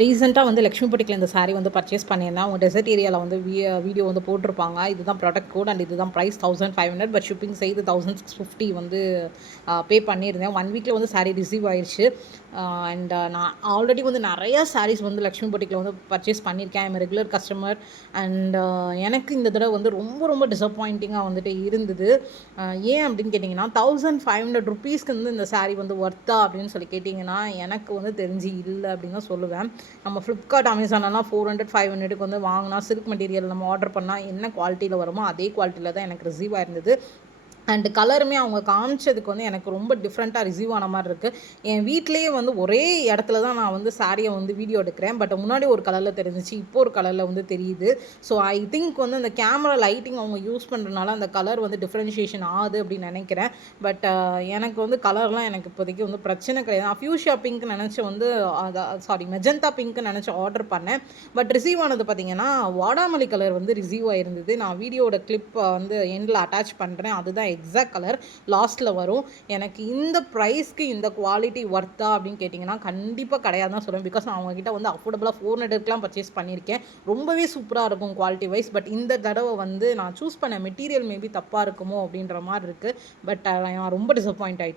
ரீசெண்டாக வந்து லக்ஷ்மி பொட்டிக்கில் இந்த சாரீ வந்து பர்ச்சேஸ் பண்ணியிருந்தேன். அவங்க டெசர்ட் ஏரியாவில் வந்து வீடியோ வந்து போட்டிருப்பாங்க. இதுதான் ப்ராடக்ட் கோட் அண்ட் இதுதான் ப்ரைஸ் 1500, பட் ஷிப்பிங் செய்து 1650 வந்து பே பண்ணியிருந்தேன். 1 வீக்கில் வந்து சாரீ ரிசீவ் ஆயிடுச்சு. அண்ட் நான் ஆல்ரெடி வந்து நிறையா சாரீஸ் வந்து லக்ஷ்மி பொட்டிக்கில் வந்து பர்ச்சேஸ் பண்ணியிருக்கேன். I'm regular customer. அண்ட் எனக்கு இந்த தடவை வந்து ரொம்ப ரொம்ப டிசப்பாயிண்டிங்காக வந்துட்டு இருந்தது. ஏன் அப்படின்னு கேட்டிங்கன்னா, 1500 ருபீஸ்க்கு வந்து இந்த சாரீ வந்து ஒர்த்தா அப்படின்னு சொல்லி கேட்டிங்கன்னா, எனக்கு வந்து தெரிஞ்சு இல்லை அப்படின்னு தான் சொல்லுவேன். நம்ம ஃப்ளிப்கார்ட், அமேசானெல்லாம் 400, 500க்கு வந்து வாங்கினா சில்க் மெட்டீரியல் நம்ம ஆர்டர் பண்ணால் என்ன குவாலிட்டியில் வருமோ அதே குவாலிட்டியில் தான் எனக்கு ரிசீவ் ஆயிருந்தது. அண்ட் கலருமே அவங்க காமிச்சதுக்கு வந்து எனக்கு ரொம்ப டிஃப்ரெண்ட்டாக ரிசீவ் ஆன மாதிரி இருக்குது. என் வீட்டிலேயே வந்து ஒரே இடத்துல தான் நான் வந்து சாரியை வந்து வீடியோ எடுக்கிறேன். பட் முன்னாடி ஒரு கலரில் தெரிஞ்சிச்சு, இப்போ ஒரு கலரில் வந்து தெரியுது. ஸோ ஐ திங்க் வந்து அந்த கேமரா லைட்டிங் அவங்க யூஸ் பண்ணுறதுனால அந்த கலர் வந்து டிஃப்ரென்ஷியேஷன் ஆகுது அப்படின்னு நினைக்கிறேன். பட் எனக்கு வந்து கலர்லாம் எனக்கு இப்போதைக்கு வந்து பிரச்சனை கிடையாது. நான் ஃபியூஷியா பிங்க் நினச்சி வந்து மெஜந்தா பிங்க் நினச்சி ஆர்டர் பண்ணேன். பட் ரிசீவ் ஆனது பார்த்தீங்கன்னா வாடாமல்லி கலர் வந்து ரிசீவ் ஆயிருந்தது. நான் வீடியோட கிளிப் வந்து எண்டில் அட்டாச் பண்ணுறேன். அதுதான் எக்ஸாக்ட் கலர் லாஸ்ட்டில் வரும். எனக்கு இந்த ப்ரைஸ்க்கு இந்த குவாலிட்டி ஒர்த்தா அப்படின்னு கேட்டிங்கன்னா கண்டிப்பாக கிடையாது தான் சொல்லுவேன். பிகாஸ் நான் அவங்ககிட்ட வந்து அஃபோர்டபுளாக 400க்குலாம் பர்ச்சேஸ் பண்ணியிருக்கேன். ரொம்பவே சூப்பராக இருக்கும் குவாலிட்டி வைஸ். பட் இந்த தடவை வந்து நான் சூஸ் பண்ண மெட்டீரியல் மேபி தப்பாக இருக்குமோ அப்படின்ற மாதிரி இருக்குது. பட் நான் ரொம்ப டிசப்பாயிண்ட் ஆகிட்டேன்.